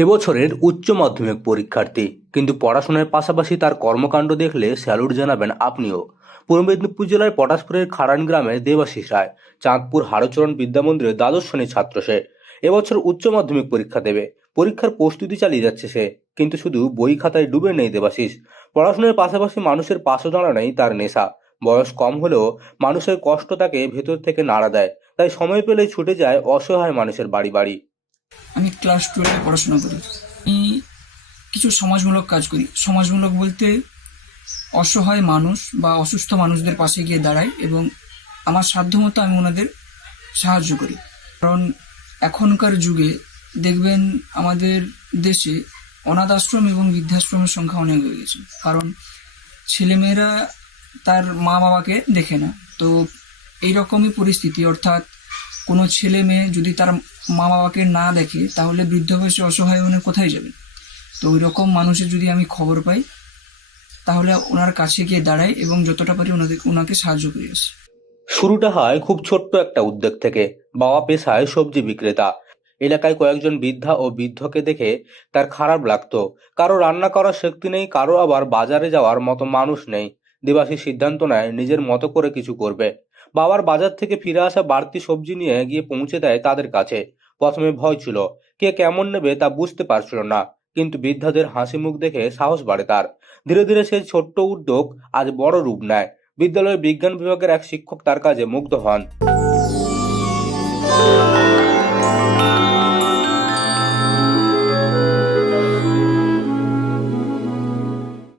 এবছরের উচ্চ মাধ্যমিক পরীক্ষার্থী, কিন্তু পড়াশোনার পাশাপাশি তার কর্মকাণ্ড দেখলে স্যালুট জানাবেন আপনিও। পূর্ব মেদিনীপুর জেলার পটাশপুরের খারান গ্রামের দেবাশিস রায় চাঁদপুর হারচরণ বিদ্যামন্দিরের দ্বাদশ শ্রেণীর ছাত্র সে। এবছর উচ্চ মাধ্যমিক পরীক্ষা দেবে। পরীক্ষার প্রস্তুতি চালিয়ে যাচ্ছে সে, কিন্তু শুধু বই খাতায় ডুবে নেই দেবাশিস। পড়াশোনার পাশাপাশি মানুষের পাশে দাঁড়ানোই তার নেশা। বয়স কম হলেও মানুষের কষ্ট তাকে ভেতর থেকে নাড়া দেয়, তাই সময় পেলেই ছুটে যায় অসহায় মানুষের বাড়ি বাড়ি। আমি ক্লাস 12-এ পড়াশোনা করি। আমি কিছু সমাজমূলক কাজ করি। সমাজমূলক বলতে অসহায় মানুষ বা অসুস্থ মানুষদের পাশে গিয়ে দাঁড়াই এবং আমার সাধ্যমতো আমি ওনাদের সাহায্য করি। কারণ এখনকার যুগে দেখবেন আমাদের দেশে অনাথ আশ্রম এবং বৃদ্ধাশ্রমের সংখ্যা অনেক হয়ে গেছে। কারণ ছেলেমেয়েরা তার মা বাবাকে দেখে না। তো এইরকমই পরিস্থিতি, অর্থাৎ কোনো ছেলে মেয়ে যদি তার মা বাবাকে না দেখে তাহলে বৃদ্ধ বয়সে অসহায় হয়ে কোথায় যাবে। তো ওই রকম মানুষের যদি আমি খবর পাই তাহলে ওনার কাছে গিয়ে দাঁড়াই এবং যতটা পারি ওনাকে সাহায্য করে আসি। শুরুটা হয় খুব ছোট্ট একটা উদ্যোগ থেকে। বাবা পেশায় সবজি বিক্রেতা। এলাকায় কয়েকজন বৃদ্ধা ও বৃদ্ধকে দেখে তার খারাপ লাগতো। কারো রান্না করার শক্তি নেই, কারো আবার বাজারে যাওয়ার মতো মানুষ নেই। দেবাশী সিদ্ধান্ত নেয় নিজের মতো করে কিছু করবে। বাবার বাজার থেকে ফিরে আসা বাড়তি সবজি নিয়ে গিয়ে পৌঁছে দেয় তাদের কাছে। প্রথমে ভয় ছিল, কে কেমন নেবে তা বুঝতে পারছিল না, কিন্তু বৃদ্ধাদের হাসি মুখ দেখে সাহস বাড়ে তার। ধীরে ধীরে সেই ছোট্ট উদ্যোগ আজ বড় রূপ নেয়। বিদ্যালয়ের বিজ্ঞান বিভাগের এক শিক্ষক তার কাজে মুগ্ধ হন।